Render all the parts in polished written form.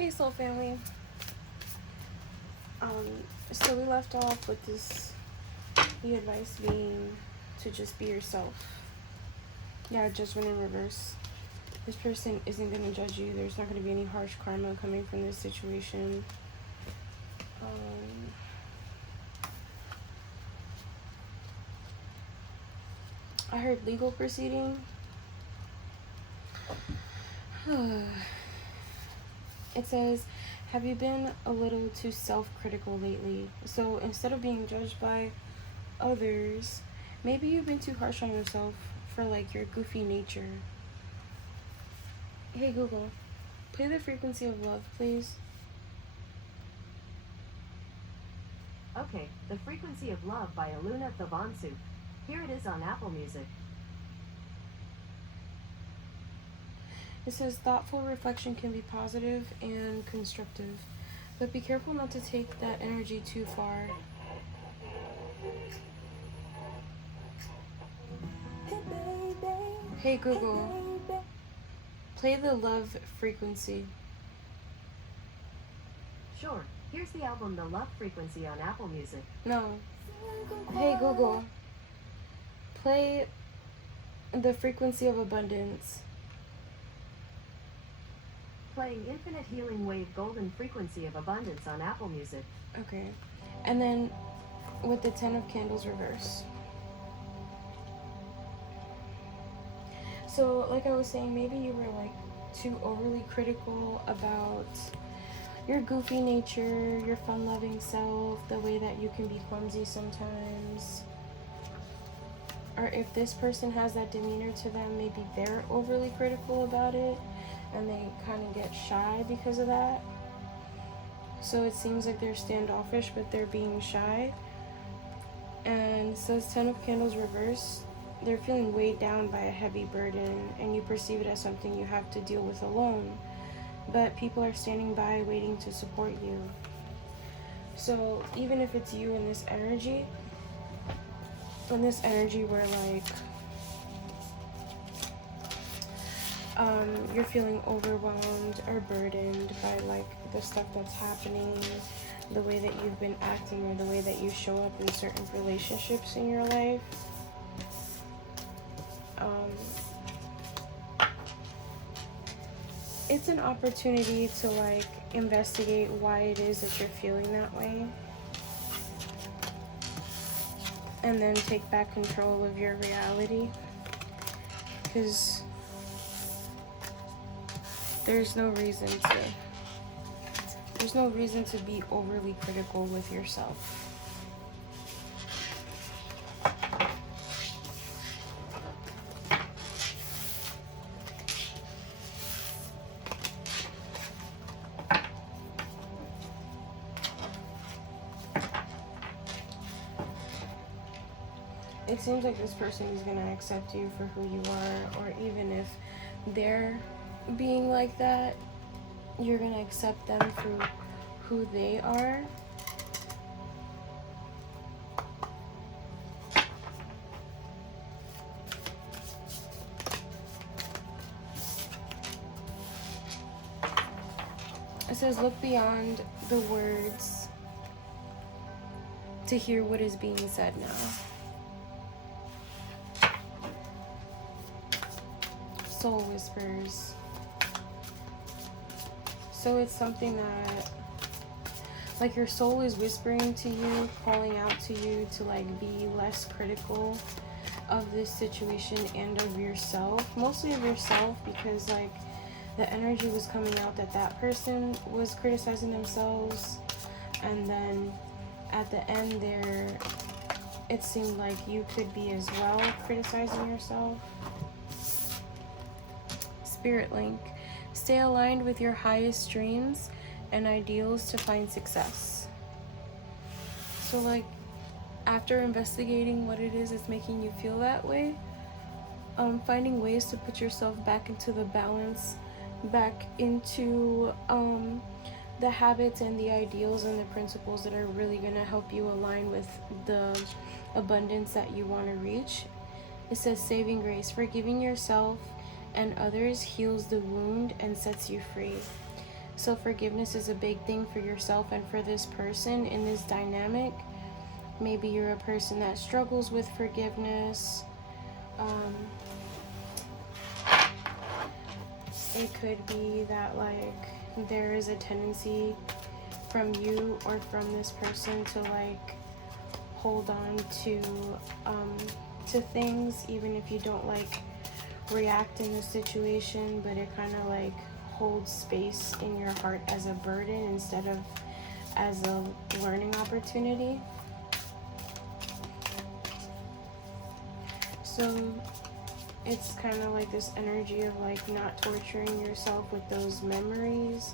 Hey soul family. So we left off with the advice being to just be yourself. Yeah, judgment in reverse. This person isn't going to judge you. There's not going to be any harsh karma coming from this situation. I heard legal proceeding. It says, have you been a little too self-critical lately? So instead of being judged by others, maybe you've been too harsh on yourself for like your goofy nature. Hey Google, play the frequency of love, please. Okay, the frequency of love by Aluna Thavansu. Here it is on Apple Music. It says thoughtful reflection can be positive and constructive, but be careful not to take that energy too far. Hey Google, play the love frequency. Sure, here's the album The Love Frequency on Apple Music. No. Hey Google, play the frequency of abundance. Playing Infinite Healing Wave Golden Frequency of Abundance on Apple Music. Okay. And then with the 10 of Candles reverse. So like I was saying, maybe you were like too overly critical about your goofy nature, your fun-loving self, the way that you can be clumsy sometimes. Or if this person has that demeanor to them, maybe they're overly critical about it and they kind of get shy because of that. So it seems like they're standoffish, but they're being shy. And it says 10 of Candles reverse. They're feeling weighed down by a heavy burden, and you perceive it as something you have to deal with alone. But people are standing by waiting to support you. So even if it's you in this energy where like you're feeling overwhelmed or burdened by like the stuff that's happening, the way that you've been acting, or the way that you show up in certain relationships in your life. It's an opportunity to like investigate why it is that you're feeling that way, and then take back control of your reality, because there's no reason to be overly critical with yourself. It seems like this person is going to accept you for who you are, or even if they're being like that, you're going to accept them for who they are. It says, look beyond the words to hear what is being said now. Soul whispers. So it's something that like your soul is whispering to you, calling out to you to like be less critical of this situation and of yourself, mostly of yourself, because like the energy was coming out that that person was criticizing themselves, and then at the end there it seemed like you could be as well criticizing yourself. Spirit link, stay aligned with your highest dreams and ideals to find success. So like after investigating what it is that's making you feel that way, finding ways to put yourself back into the balance, back into the habits and the ideals and the principles that are really going to help you align with the abundance that you want to reach. It says saving grace, forgiving yourself and others heals the wound and sets you free. So forgiveness is a big thing for yourself and for this person in this dynamic. Maybe you're a person that struggles with forgiveness. It could be that like there is a tendency from you or from this person to like hold on to things, even if you don't like react in the situation, but it kind of like holds space in your heart as a burden instead of as a learning opportunity. So it's kind of like this energy of like not torturing yourself with those memories,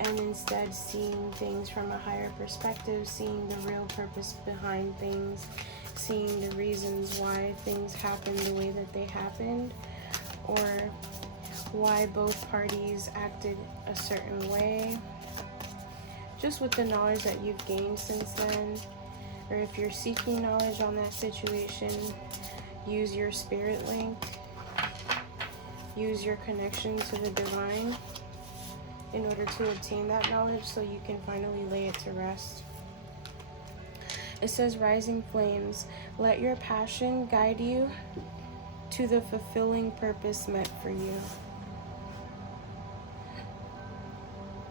and instead seeing things from a higher perspective, seeing the real purpose behind things, seeing the reasons why things happened the way that they happened, or why both parties acted a certain way, just with the knowledge that you've gained since then. Or if you're seeking knowledge on that situation, use your spirit link, use your connection to the divine in order to obtain that knowledge so you can finally lay it to rest. It says, rising flames, let your passion guide you to the fulfilling purpose meant for you.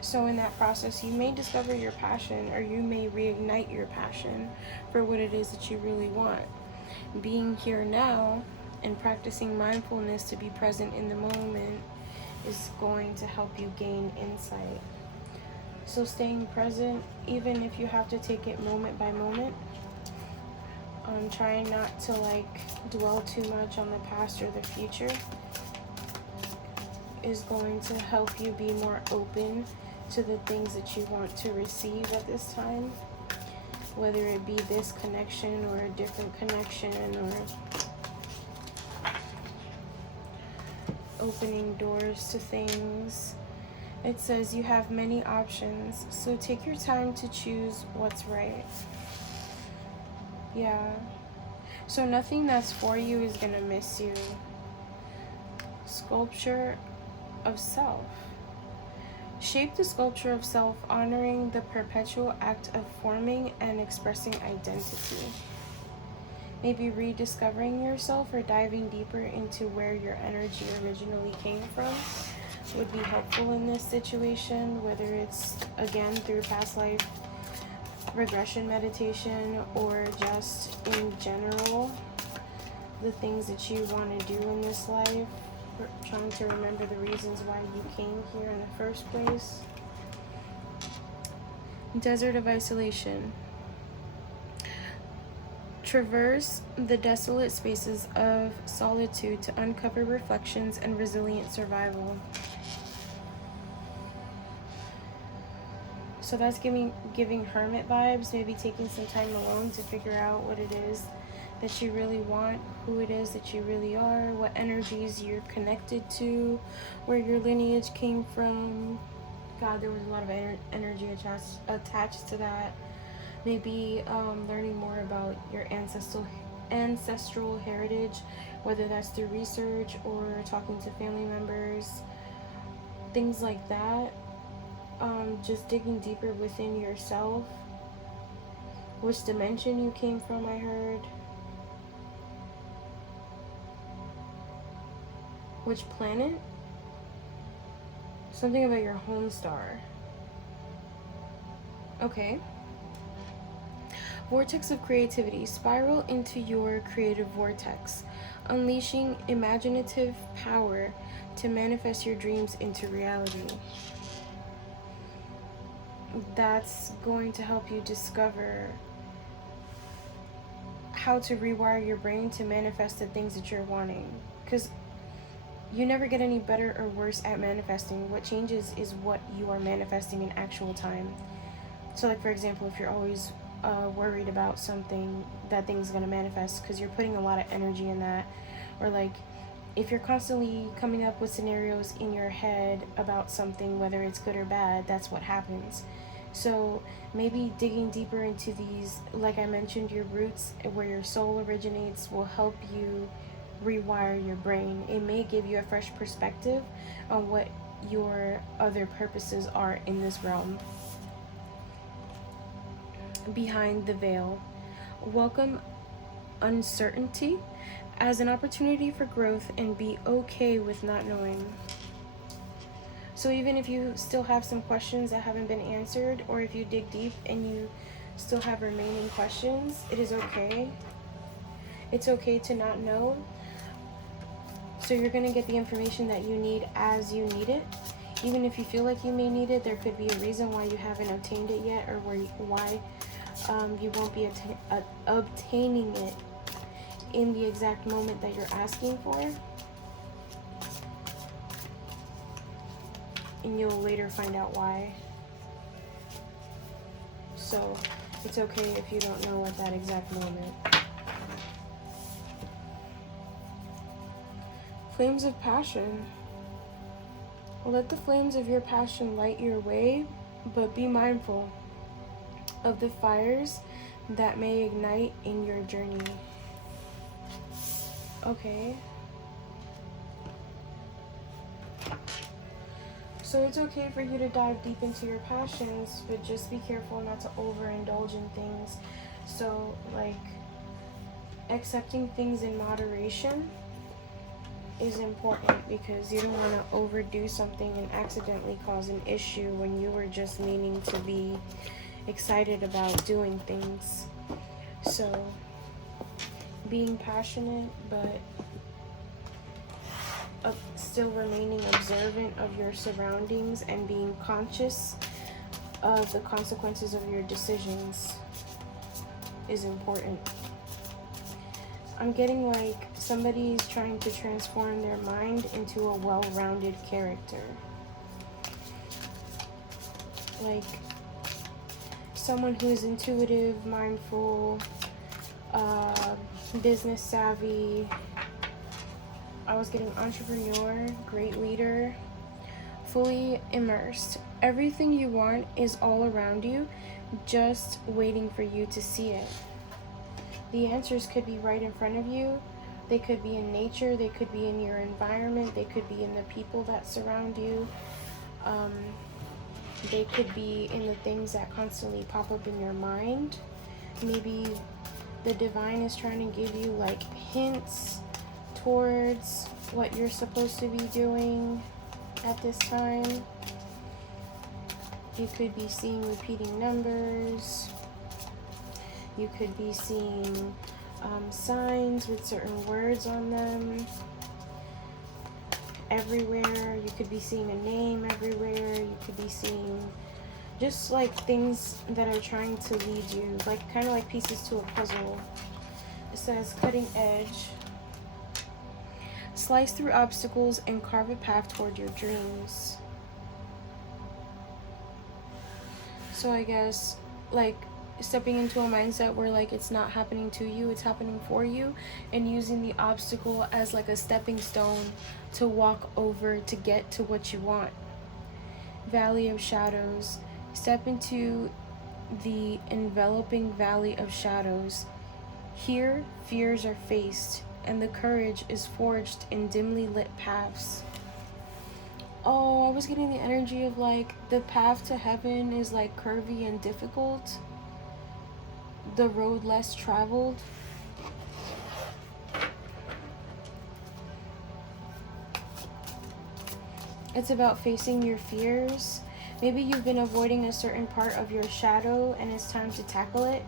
So in that process, you may discover your passion, or you may reignite your passion for what it is that you really want. Being here now and practicing mindfulness to be present in the moment is going to help you gain insight. So staying present, even if you have to take it moment by moment, trying not to like dwell too much on the past or the future, is going to help you be more open to the things that you want to receive at this time, whether it be this connection or a different connection, or opening doors to things. It says you have many options, so take your time to choose what's right. Yeah. So nothing that's for you is gonna miss you. Sculpture of self. Shape the sculpture of self, honoring the perpetual act of forming and expressing identity. Maybe rediscovering yourself or diving deeper into where your energy originally came from would be helpful in this situation, whether it's, again, through past life regression meditation or just in general, the things that you want to do in this life. Trying to remember the reasons why you came here in the first place. Desert of isolation. Traverse the desolate spaces of solitude to uncover reflections and resilient survival. So that's giving hermit vibes, maybe taking some time alone to figure out what it is that you really want, who it is that you really are, what energies you're connected to, where your lineage came from. God, there was a lot of energy attached to that. Maybe learning more about your ancestral heritage, whether that's through research or talking to family members, things like that. Just digging deeper within yourself. Which dimension you came from, I heard. Which planet? Something about your home star. Okay. Vortex of creativity. Spiral into your creative vortex, unleashing imaginative power to manifest your dreams into reality. That's going to help you discover how to rewire your brain to manifest the things that you're wanting. Because you never get any better or worse at manifesting. What changes is what you are manifesting in actual time. So like, for example, if you're always worried about something, that thing's going to manifest because you're putting a lot of energy in that. Or like, if you're constantly coming up with scenarios in your head about something, whether it's good or bad, that's what happens. So maybe digging deeper into these, like I mentioned, your roots, where your soul originates, will help you rewire your brain. It may give you a fresh perspective on what your other purposes are in this realm. Behind the veil. Welcome uncertainty as an opportunity for growth and be okay with not knowing. So even if you still have some questions that haven't been answered, or if you dig deep and you still have remaining questions, it is okay. It's okay to not know. So you're going to get the information that you need as you need it. Even if you feel like you may need it, there could be a reason why you haven't obtained it yet, or why you won't be obtaining it in the exact moment that you're asking for. And you'll later find out why. So it's okay if you don't know at that exact moment. Flames of passion. Let the flames of your passion light your way, but be mindful of the fires that may ignite in your journey. Okay. So it's okay for you to dive deep into your passions, but just be careful not to overindulge in things. So, like, accepting things in moderation is important, because you don't want to overdo something and accidentally cause an issue when you were just meaning to be excited about doing things. So, being passionate, but still remaining observant of your surroundings and being conscious of the consequences of your decisions is important. I'm getting like somebody's trying to transform their mind into a well-rounded character. Like someone who is intuitive, mindful, business savvy. I was getting entrepreneur, great leader, fully immersed. Everything you want is all around you, just waiting for you to see it. The answers could be right in front of you. They could be in nature, they could be in your environment, they could be in the people that surround you. They could be in the things that constantly pop up in your mind. Maybe the divine is trying to give you like hints towards what you're supposed to be doing at this time. You could be seeing repeating numbers. You could be seeing signs with certain words on them everywhere. You could be seeing a name everywhere. You could be seeing just like things that are trying to lead you, like kind of like pieces to a puzzle. It says cutting edge. Slice through obstacles and carve a path toward your dreams. So I guess like stepping into a mindset where like it's not happening to you, it's happening for you, and using the obstacle as like a stepping stone to walk over to get to what you want. Valley of shadows. Step into the enveloping valley of shadows. Here, fears are faced, and the courage is forged in dimly lit paths. Oh, I was getting the energy of like the path to heaven is like curvy and difficult. The road less traveled. It's about facing your fears. Maybe you've been avoiding a certain part of your shadow and it's time to tackle it.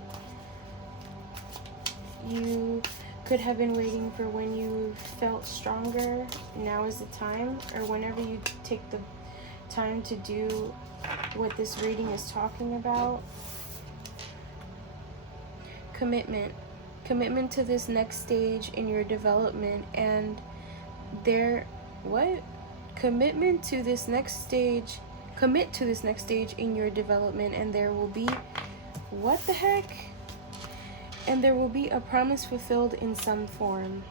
You could have been waiting for when you felt stronger. Now is the time, or whenever you take the time to do what this reading is talking about. Commitment. Commitment to this next stage in your development, and commitment to this next stage. Commit to this next stage in your development, and there will be what the heck? And there will be a promise fulfilled in some form.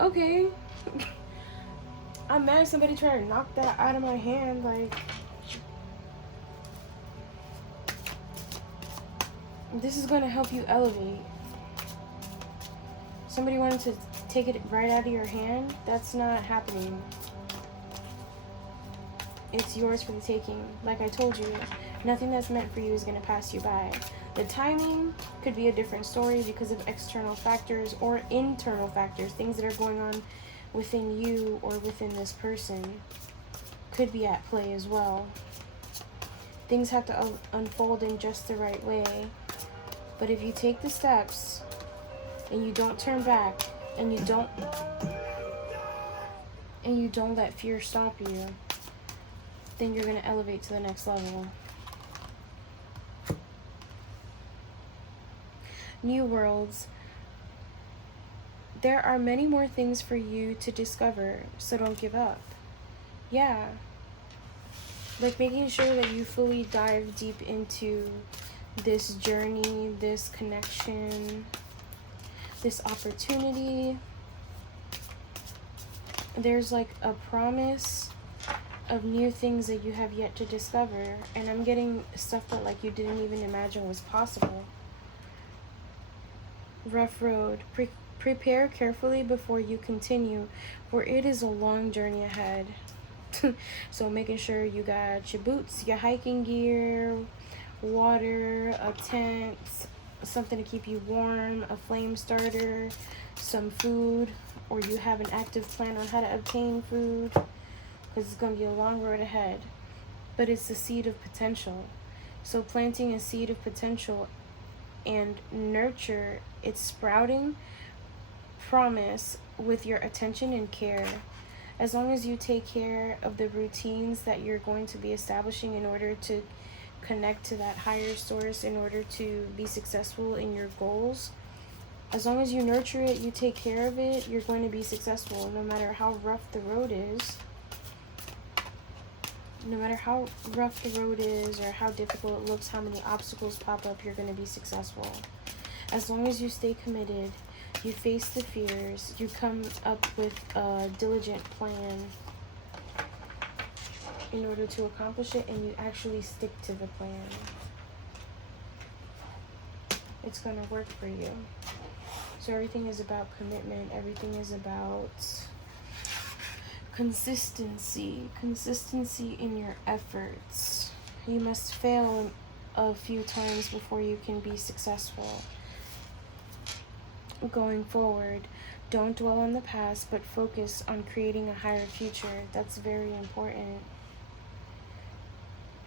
Okay. I'm mad somebody tried to knock that out of my hand, like this is going to help you elevate. Somebody wanted to take it right out of your hand. That's not happening. It's yours for the taking. Like I told you, nothing that's meant for you is going to pass you by. The timing could be a different story because of external factors or internal factors, things that are going on within you or within this person could be at play as well. Things have to unfold in just the right way. But if you take the steps and you don't turn back and you don't let fear stop you, then you're going to elevate to the next level. New worlds. There are many more things for you to discover, so don't give up. Yeah. Like making sure that you fully dive deep into this journey, this connection, this opportunity. There's like a promise of new things that you have yet to discover, and I'm getting stuff that like you didn't even imagine was possible. Rough road. Prepare carefully before you continue, for it is a long journey ahead. So making sure you got your boots, your hiking gear, water, a tent, something to keep you warm, a flame starter, some food, or you have an active plan on how to obtain food, because it's going to be a long road ahead. But it's the seed of potential. So planting a seed of potential and nurture its sprouting promise with your attention and care. As long as you take care of the routines that you're going to be establishing in order to connect to that higher source, in order to be successful in your goals, as long as you nurture it, you take care of it, you're going to be successful. No matter how rough the road is, or how difficult it looks, how many obstacles pop up, you're going to be successful. As long as you stay committed, you face the fears, you come up with a diligent plan in order to accomplish it, and you actually stick to the plan, it's going to work for you. So everything is about commitment. Everything is about consistency in your efforts. You must fail a few times before you can be successful. Going forward, don't dwell on the past, but focus on creating a higher future. That's very important.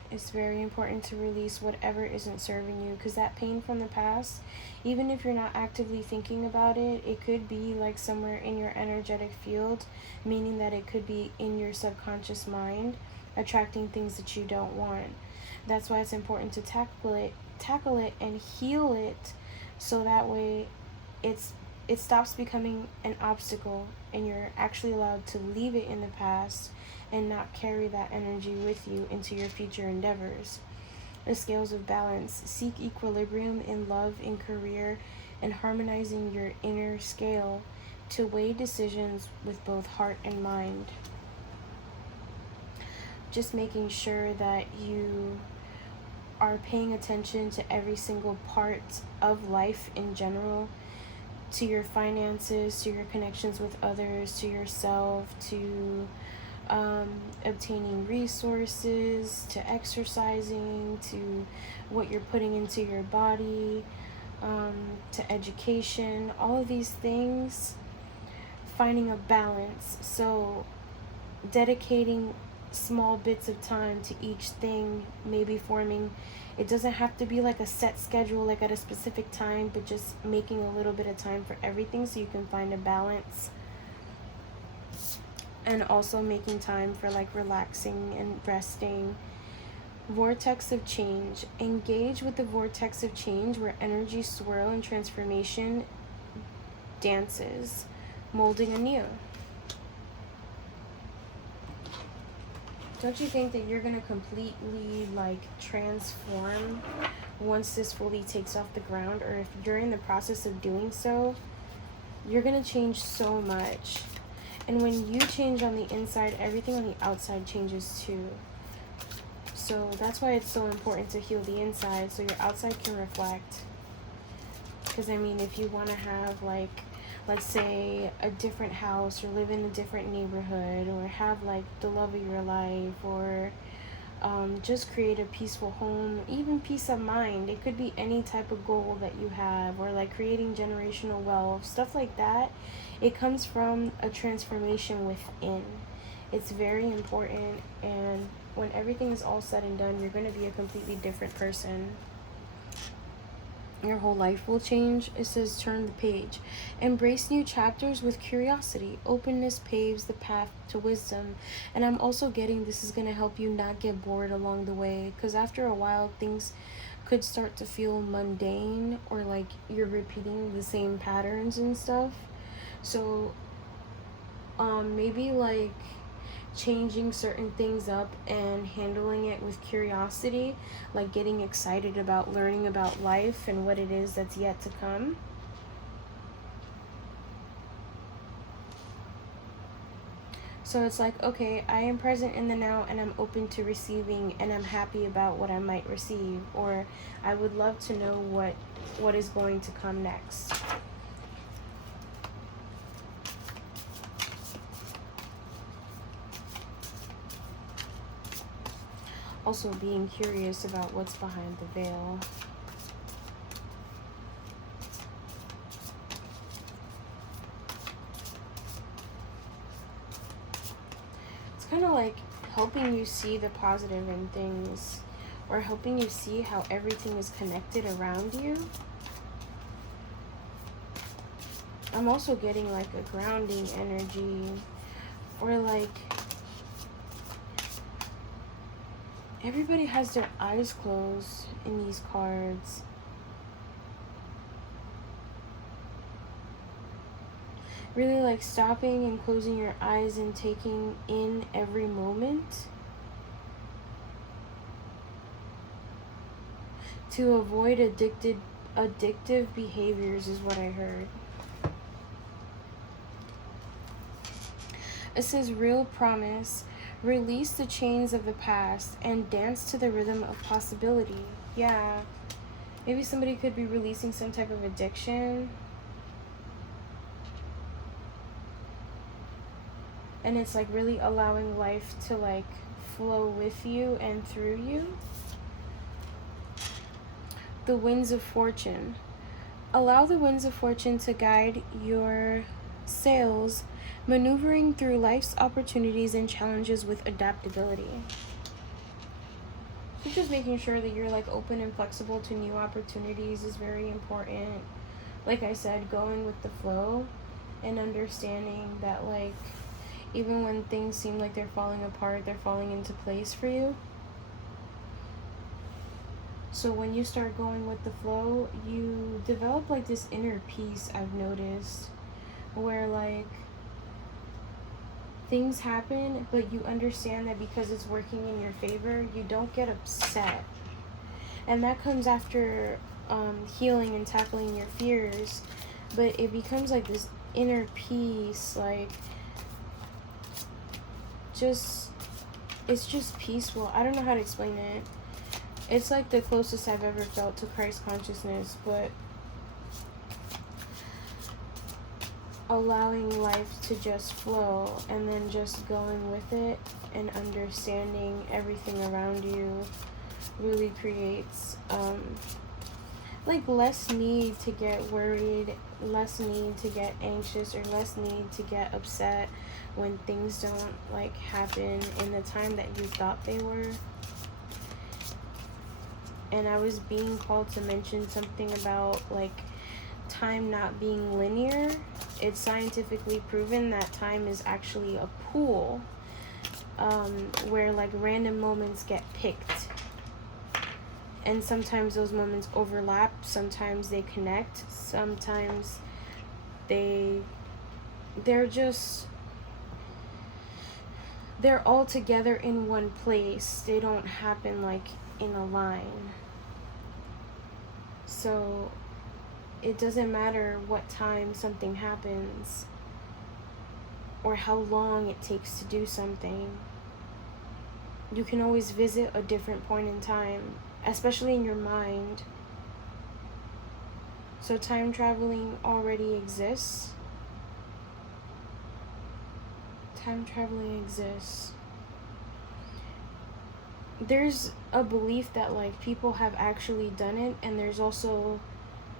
It's very important to release whatever isn't serving you, because that pain from the past, even if you're not actively thinking about it, it could be like somewhere in your energetic field, meaning that it could be in your subconscious mind, attracting things that you don't want. That's why it's important to tackle it and heal it, so that way it stops becoming an obstacle and you're actually allowed to leave it in the past and not carry that energy with you into your future endeavors. The scales of balance. Seek equilibrium in love, in career, and harmonizing your inner scale to weigh decisions with both heart and mind. Just making sure that you are paying attention to every single part of life in general, to your finances, to your connections with others, to yourself, to obtaining resources, to exercising, to what you're putting into your body, to education, all of these things, finding a balance. So dedicating small bits of time to each thing, maybe forming, it doesn't have to be like a set schedule, like at a specific time, but just making a little bit of time for everything so you can find a balance. And also making time for like relaxing and resting. Vortex of change. Engage with the vortex of change where energy swirl and transformation dances, molding anew. Don't you think that you're going to completely like transform once this fully takes off the ground? Or if you're in the process of doing so, you're going to change so much. And when you change on the inside, everything on the outside changes too. So that's why it's so important to heal the inside so your outside can reflect. Because I mean, if you want to have like let's say, a different house, or live in a different neighborhood, or have like the love of your life, or just create a peaceful home, even peace of mind. It could be any type of goal that you have, or like creating generational wealth, stuff like that. It comes from a transformation within. It's very important, and when everything is all said and done, you're going to be a completely different person. Your whole life will change. It says turn the page. Embrace new chapters with curiosity. Openness paves the path to wisdom. And I'm also getting this is going to help you not get bored along the way, because after a while things could start to feel mundane, or like you're repeating the same patterns and stuff. So maybe like changing certain things up and handling it with curiosity, like getting excited about learning about life and what it is that's yet to come. So it's like, okay, I am present in the now, and I'm open to receiving, and I'm happy about what I might receive, or I would love to know what is going to come next. Also being curious about what's behind the veil. It's kind of like helping you see the positive in things, or helping you see how everything is connected around you. I'm also getting like a grounding energy, or like everybody has their eyes closed in these cards. Really like stopping and closing your eyes and taking in every moment to avoid addictive behaviors is what I heard. It says real promise. Release the chains of the past and dance to the rhythm of possibility. Yeah. Maybe somebody could be releasing some type of addiction. And it's like really allowing life to like flow with you and through you. The winds of fortune. Allow the winds of fortune to guide your sails, maneuvering through life's opportunities and challenges with adaptability. So just making sure that you're like open and flexible to new opportunities is very important. Like I said, going with the flow and understanding that like even when things seem like they're falling apart, they're falling into place for you. So when you start going with the flow, you develop like this inner peace, I've noticed, where like things happen, but you understand that because it's working in your favor, you don't get upset. And that comes after healing and tackling your fears. But it becomes like this inner peace, like it's just peaceful. I don't know how to explain it. It's like the closest I've ever felt to Christ consciousness, but allowing life to just flow and then just going with it and understanding everything around you really creates like less need to get worried, less need to get anxious, or less need to get upset when things don't like happen in the time that you thought they were. And I was being called to mention something about like time not being linear. It's scientifically proven that time is actually a pool where like random moments get picked. And sometimes those moments overlap, sometimes they connect, sometimes they're all together in one place. They don't happen like in a line. So it doesn't matter what time something happens or how long it takes to do something. You can always visit a different point in time, especially in your mind. So time traveling already exists. time traveling exists. There's a belief that like people have actually done it, and there's also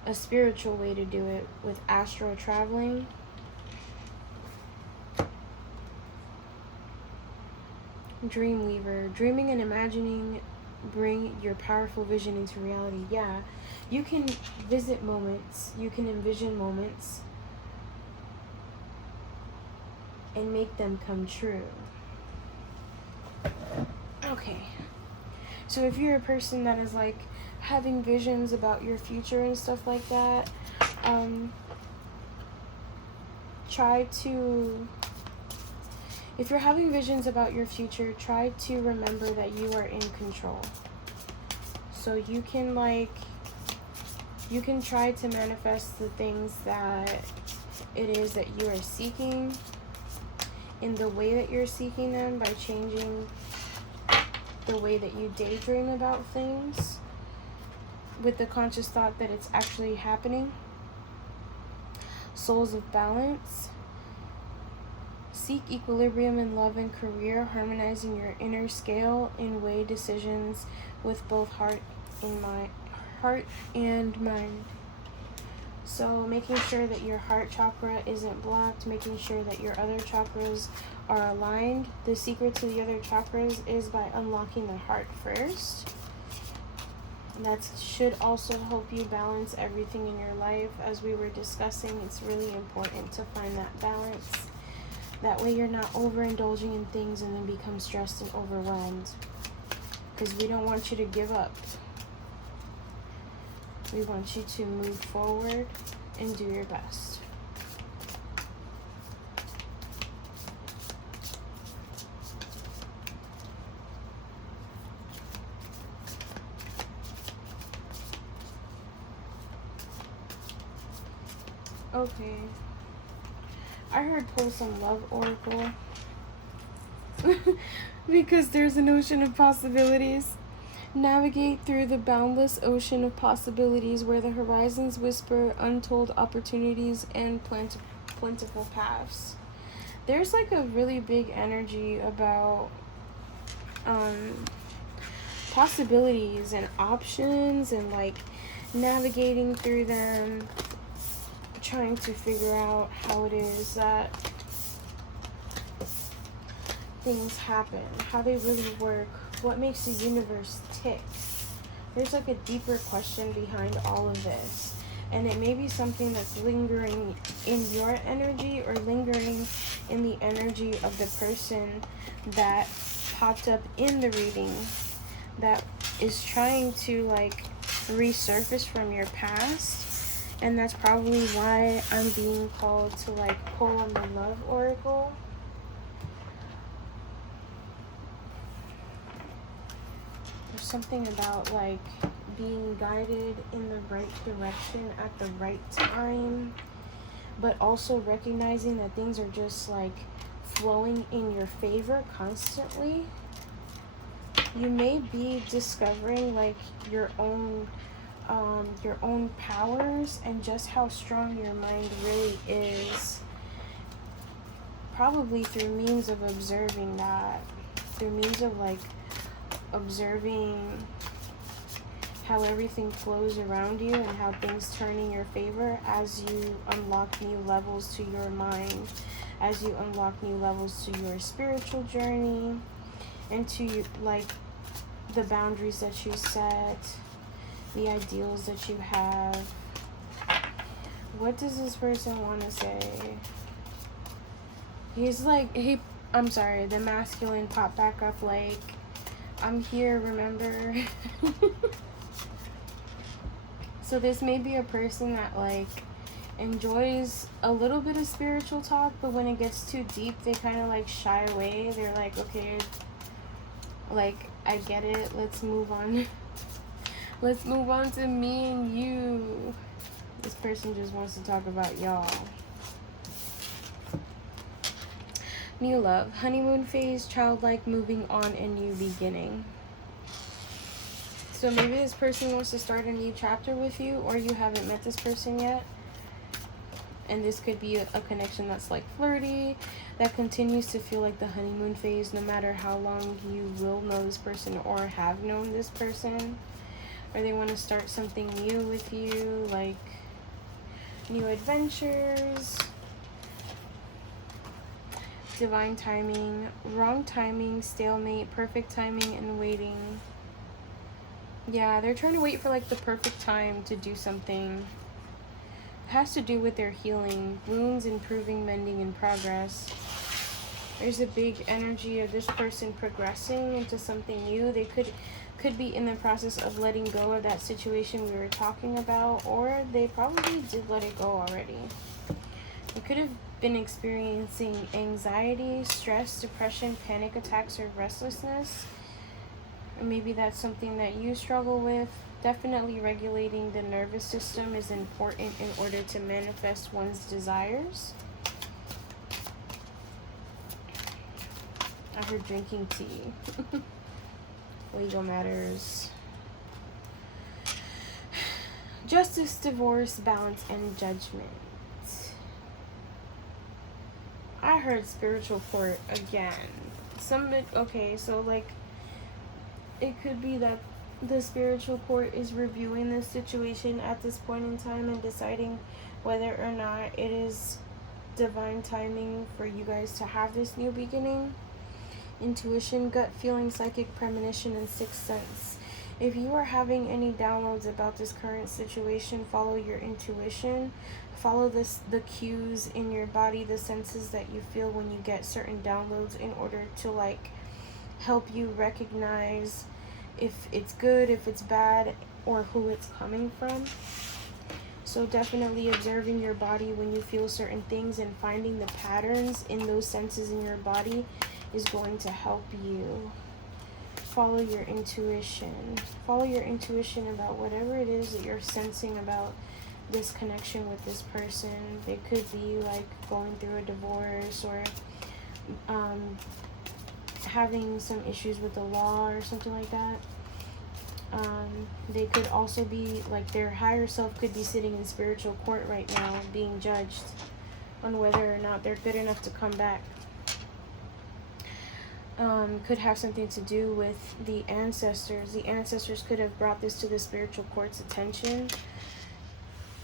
a spiritual way to do it with astral traveling. Dreamweaver, dreaming and imagining bring your powerful vision into reality. Yeah, you can visit moments, you can envision moments and make them come true. Okay, so if you're a person that is like having visions about your future and stuff like that, if you're having visions about your future, try to remember that you are in control. So you can try to manifest the things that it is that you are seeking in the way that you're seeking them by changing the way that you daydream about things with the conscious thought that it's actually happening. Souls of balance. Seek equilibrium in love and career, harmonizing your inner scale and weigh decisions with both heart and mind. So making sure that your heart chakra isn't blocked, making sure that your other chakras are aligned. The secret to the other chakras is by unlocking the heart first. And that should also help you balance everything in your life. As we were discussing, it's really important to find that balance. That way you're not overindulging in things and then become stressed and overwhelmed. Because we don't want you to give up. We want you to move forward and do your best. Okay. I heard pull some love oracle. Because there's an ocean of possibilities. Navigate through the boundless ocean of possibilities where the horizons whisper untold opportunities and plentiful paths. There's like a really big energy about possibilities and options and like navigating through them, trying to figure out how it is that things happen, how they really work, what makes the universe tick. There's like a deeper question behind all of this, and it may be something that's lingering in your energy or lingering in the energy of the person that popped up in the reading that is trying to like resurface from your past. And that's probably why I'm being called to like pull on the love oracle. There's something about like being guided in the right direction at the right time, but also recognizing that things are just like flowing in your favor constantly. You may be discovering like your own powers and just how strong your mind really is, probably through means of observing that, through means of like observing how everything flows around you and how things turn in your favor as you unlock new levels to your mind, as you unlock new levels to your spiritual journey, and to like the boundaries that you set, the ideals that you have. What does this person want to say? He's like, I'm sorry, the masculine popped back up like, I'm here, remember? So this may be a person that like enjoys a little bit of spiritual talk, but when it gets too deep, they kind of like shy away. They're like, okay, like, I get it, let's move on. Let's move on to me and you. This person just wants to talk about y'all. New love, honeymoon phase, childlike, moving on, and new beginning. So maybe this person wants to start a new chapter with you, or you haven't met this person yet. And this could be a connection that's like flirty, that continues to feel like the honeymoon phase no matter how long you will know this person or have known this person. Or they want to start something new with you, like new adventures. Divine timing, wrong timing, stalemate, perfect timing, and waiting. Yeah, they're trying to wait for like the perfect time to do something. It has to do with their healing, wounds, improving, mending, and progress. There's a big energy of this person progressing into something new. They could be in the process of letting go of that situation we were talking about, or they probably did let it go already. They could have been experiencing anxiety, stress, depression, panic attacks, or restlessness. Or maybe that's something that you struggle with. Definitely regulating the nervous system is important in order to manifest one's desires. I heard drinking tea. Legal matters. Justice, divorce, balance, and judgment. I heard spiritual court again. Okay, so like it could be that the spiritual court is reviewing this situation at this point in time and deciding whether or not it is divine timing for you guys to have this new beginning. Intuition, gut feeling, psychic premonition, and sixth sense. If you are having any downloads about this current situation, follow your intuition. Follow the cues in your body, the senses that you feel when you get certain downloads, in order to like help you recognize if it's good, if it's bad, or who it's coming from. So definitely observing your body when you feel certain things and finding the patterns in those senses in your body is going to help you. Follow your intuition. Follow your intuition about whatever it is that you're sensing about this connection with this person. They could be like going through a divorce, or having some issues with the law or something like that. They could also be like their higher self could be sitting in spiritual court right now being judged on whether or not they're good enough to come back. Could have something to do with the ancestors. The ancestors could have brought this to the spiritual court's attention.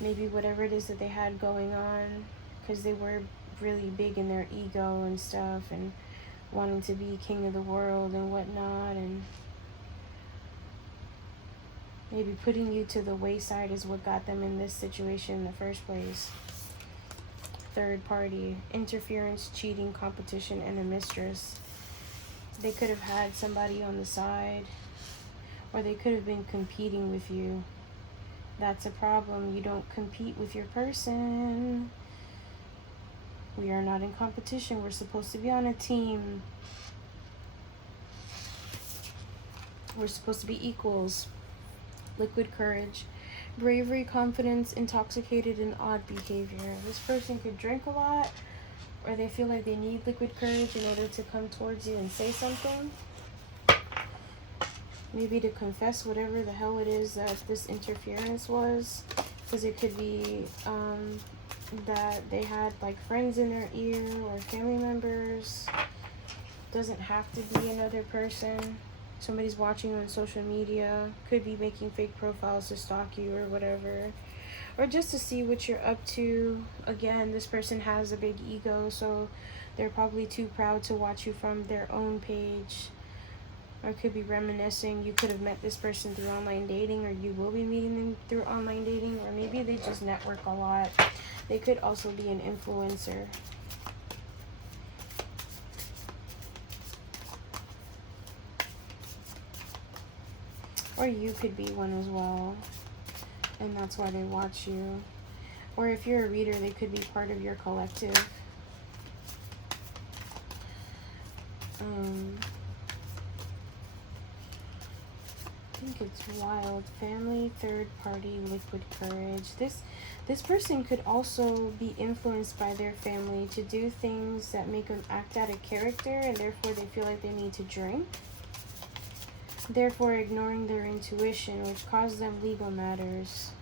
Maybe whatever it is that they had going on, because they were really big in their ego and stuff, and wanting to be king of the world and whatnot, and maybe putting you to the wayside is what got them in this situation in the first place. Third party, interference, cheating, competition, and a mistress. They could have had somebody on the side, or they could have been competing with you. That's a problem. You don't compete with your person. We are not in competition. We're supposed to be on a team. We're supposed to be equals. Liquid courage, bravery, confidence, intoxicated, and odd behavior. This person could drink a lot, or they feel like they need liquid courage in order to come towards you and say something. Maybe to confess whatever the hell it is that this interference was. Because it could be that they had like friends in their ear or family members. Doesn't have to be another person. Somebody's watching you on social media. Could be making fake profiles to stalk you or whatever. Or just to see what you're up to. Again, this person has a big ego, so they're probably too proud to watch you from their own page. Or could be reminiscing. You could have met this person through online dating, or you will be meeting them through online dating, or maybe they just network a lot. They could also be an influencer. Or you could be one as well, and that's why they watch you. Or if you're a reader, they could be part of your collective. I think it's wild. Family, third party, liquid courage. This person could also be influenced by their family to do things that make them act out of character, and therefore they feel like they need to drink. Therefore ignoring their intuition, which causes them legal matters.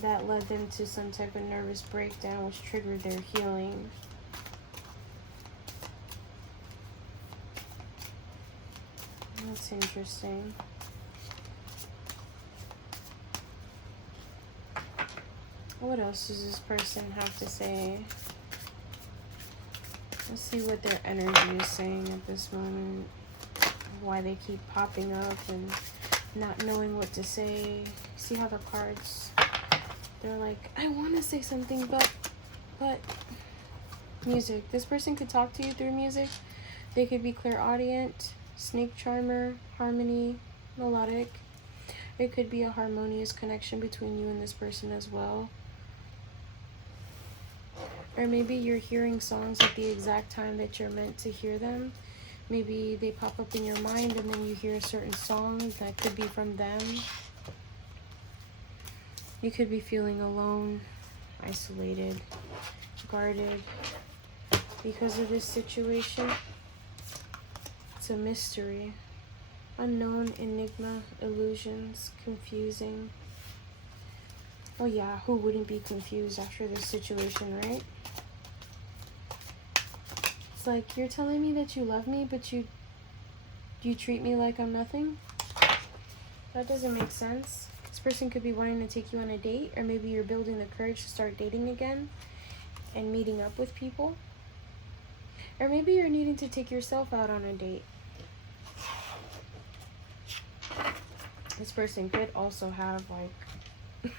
that led them to some type of nervous breakdown, which triggered their healing. That's interesting. What else does this person have to say? Let's see what their energy is saying at this moment. Why they keep popping up and not knowing what to say. See how the cards, they're like, I want to say something, but music. This person could talk to you through music. They could be clairaudient, snake charmer, harmony, melodic. It could be a harmonious connection between you and this person as well. Or maybe you're hearing songs at the exact time that you're meant to hear them. Maybe they pop up in your mind and then you hear a certain song that could be from them. You could be feeling alone, isolated, guarded because of this situation. It's a mystery. Unknown, enigma, illusions, confusing. Oh yeah, who wouldn't be confused after this situation, right? It's like, you're telling me that you love me, but you treat me like I'm nothing? That doesn't make sense. This person could be wanting to take you on a date, or maybe you're building the courage to start dating again and meeting up with people. Or maybe you're needing to take yourself out on a date. This person could also have like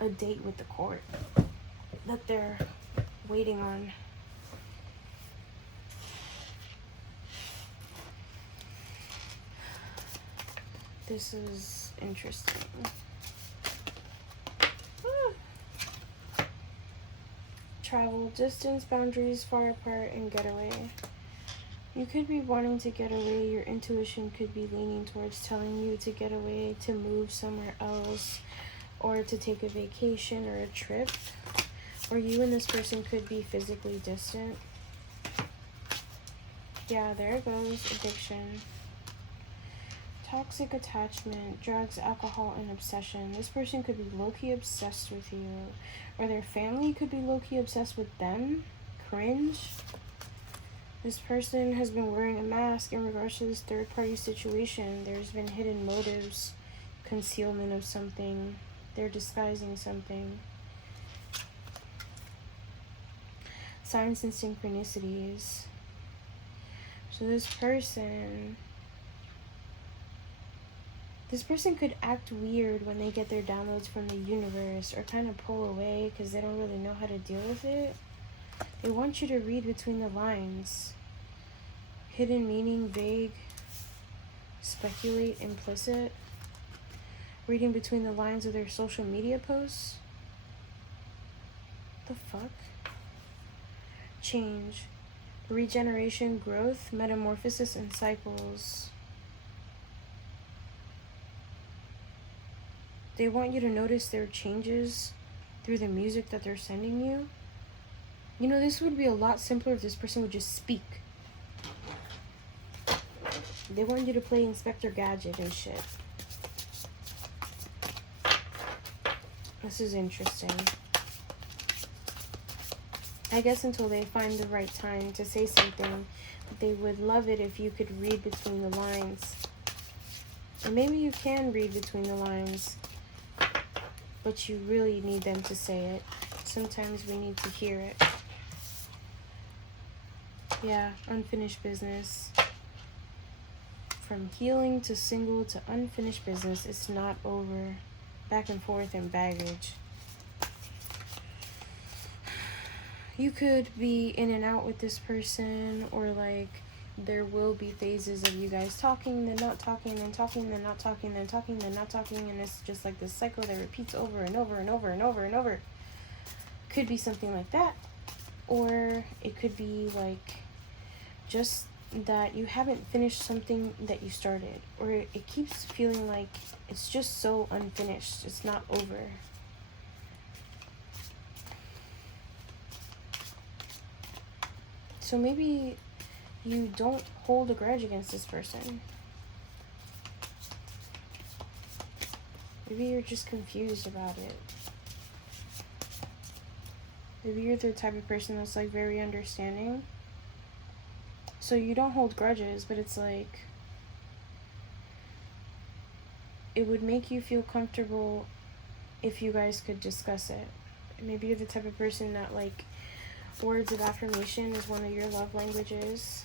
a date with the court that they're waiting on. This is interesting. Travel, distance, boundaries, far apart, and getaway. You could be wanting to get away. Your intuition could be leaning towards telling you to get away, to move somewhere else, or to take a vacation or a trip. Or you and this person could be physically distant. Yeah, there it goes. Addiction. Toxic attachment, drugs, alcohol, and obsession. This person could be low-key obsessed with you. Or their family could be low-key obsessed with them. Cringe. This person has been wearing a mask in regards to this third-party situation. There's been hidden motives, concealment of something. They're disguising something. Signs and synchronicities. So this person could act weird when they get their downloads from the universe, or kind of pull away because they don't really know how to deal with it. They want you to read between the lines. Hidden meaning, vague, speculate, implicit. Reading between the lines of their social media posts. The fuck? Change. Regeneration, growth, metamorphosis, and cycles. They want you to notice their changes through the music that they're sending you. You know, this would be a lot simpler if this person would just speak. They want you to play Inspector Gadget and shit. This is interesting. I guess until they find the right time to say something, they would love it if you could read between the lines. And maybe you can read between the lines, but you really need them to say it. Sometimes we need to hear it. Yeah, unfinished business. From healing to single to unfinished business, it's not over. Back and forth and baggage. You could be in and out with this person, or like there will be phases of you guys talking, then not talking, then talking, then not talking, then talking, then not talking, and it's just like this cycle that repeats over and over and over and over and over. Could be something like that, or it could be like just that you haven't finished something that you started, or it keeps feeling like it's just so unfinished, it's not over. So maybe you don't hold a grudge against this person. Maybe you're just confused about it. Maybe you're the type of person that's like very understanding. So you don't hold grudges, but it's like it would make you feel comfortable if you guys could discuss it. Maybe you're the type of person that like words of affirmation is one of your love languages.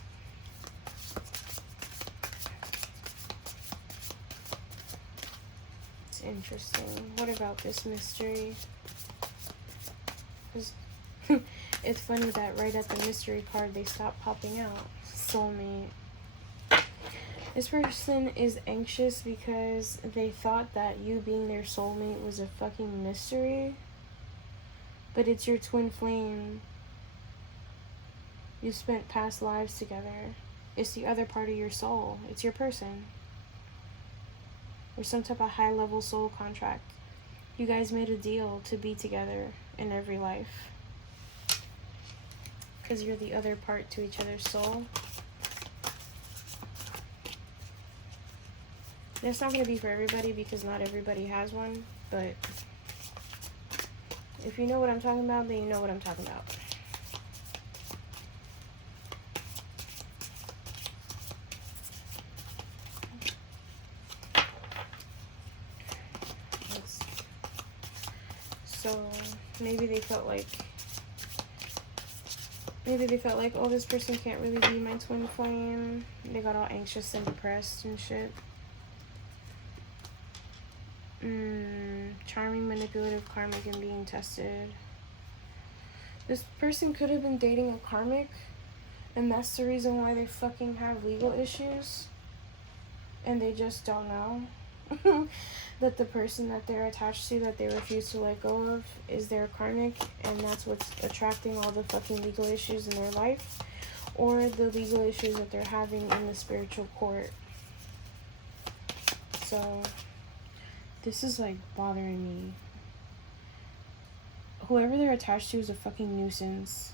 It's interesting. What about this mystery? 'Cause it's funny that right at the mystery card they stop popping out. Soulmate. This person is anxious because they thought that you being their soulmate was a fucking mystery. But it's your twin flame. You spent past lives together. It's the other part of your soul. It's your person. Or some type of high level soul contract. You guys made a deal to be together in every life. Because you're the other part to each other's soul. That's not going to be for everybody because not everybody has one. But if you know what I'm talking about, then you know what I'm talking about. So maybe they felt like, oh, this person can't really be my twin flame. They got all anxious and depressed and shit. Charming, manipulative, karmic, and being tested. This person could have been dating a karmic, and that's the reason why they fucking have legal issues. And they just don't know that the person that they're attached to, that they refuse to let go of, is their karmic, and that's what's attracting all the fucking legal issues in their life, or the legal issues that they're having in the spiritual court. So this is like bothering me. Whoever they're attached to is a fucking nuisance.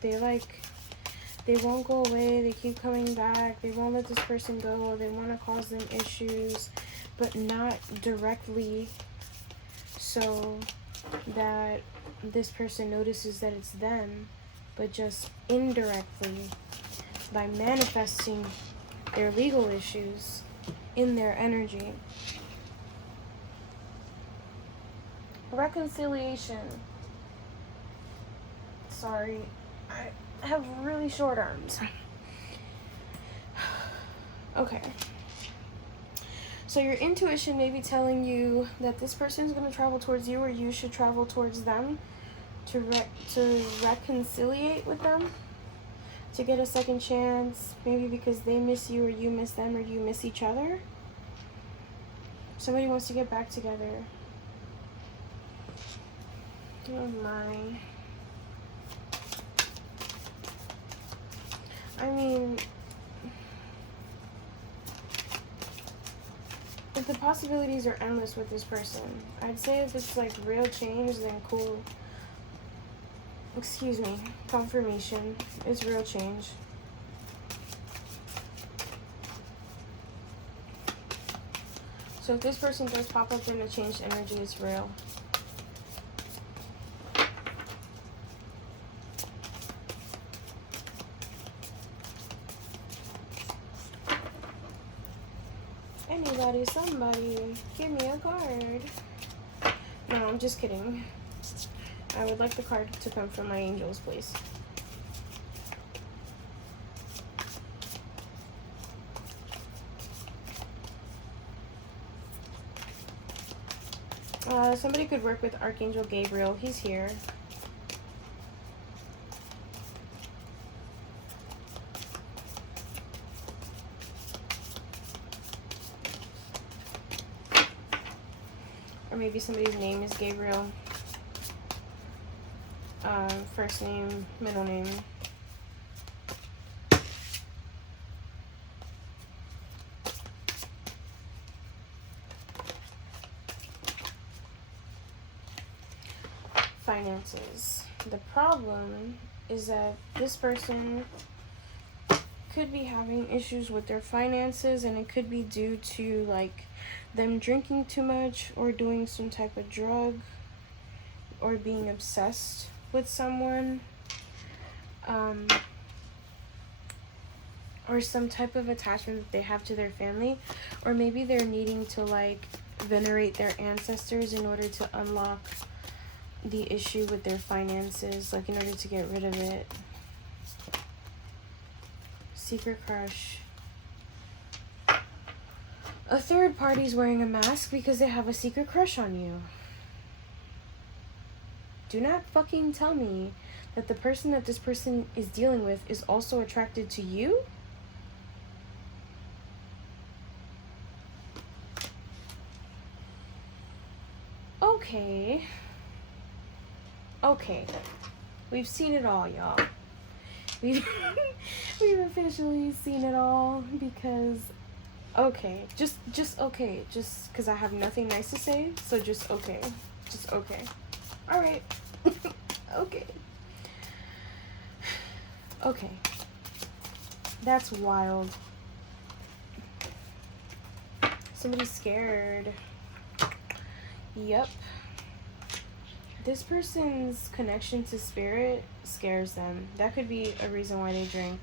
They won't go away. They keep coming back. They won't let this person go. They want to cause them issues, but not directly, so that this person notices that it's them, but just indirectly by manifesting their legal issues in their energy. Reconciliation. Sorry, I have really short arms. Okay. So your intuition may be telling you that this person is going to travel towards you, or you should travel towards them to reconciliate with them, to get a second chance, maybe because they miss you, or you miss them, or you miss each other. Somebody wants to get back together. Oh my. I mean, if the possibilities are endless with this person, I'd say if it's like real change, then cool. Excuse me, confirmation is real change. So if this person does pop up in a changed energy, it's real. Anybody, somebody, give me a card. No, I'm just kidding. I would like the card to come from my angels, please. Somebody could work with Archangel Gabriel. He's here. Or maybe somebody's name is Gabriel. First name, middle name. Finances. The problem is that this person could be having issues with their finances, and it could be due to like them drinking too much or doing some type of drug or being obsessed with someone, or some type of attachment that they have to their family, or maybe they're needing to like venerate their ancestors in order to unlock the issue with their finances, like in order to get rid of it. Secret crush. A third party's wearing a mask because they have a secret crush on you. Do not fucking tell me that the person that this person is dealing with is also attracted to you. Okay. Okay. We've seen it all, y'all. We've officially seen it all because okay. Just okay. Just because I have nothing nice to say, so just okay. Just okay. Alright. Okay. Okay. That's wild. Somebody's scared. Yep. This person's connection to spirit scares them. That could be a reason why they drink.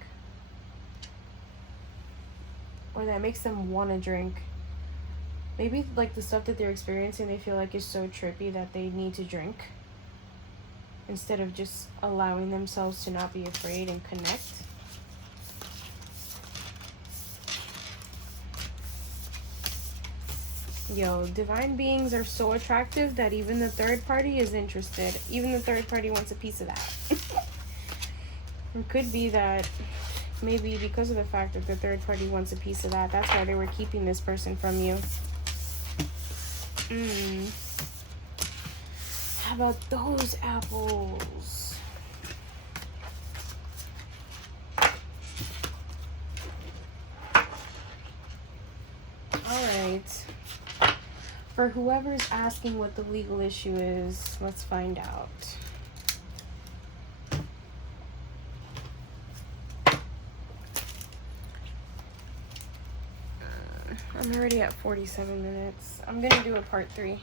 Or that makes them want to drink. Maybe like the stuff that they're experiencing they feel like is so trippy that they need to drink. Instead of just allowing themselves to not be afraid and connect. Yo, divine beings are so attractive that even the third party is interested. Even the third party wants a piece of that. It could be that maybe because of the fact that the third party wants a piece of that, that's why they were keeping this person from you. How about those apples? Alright. For whoever's asking what the legal issue is, let's find out. I'm already at 47 minutes. I'm gonna do a part 3.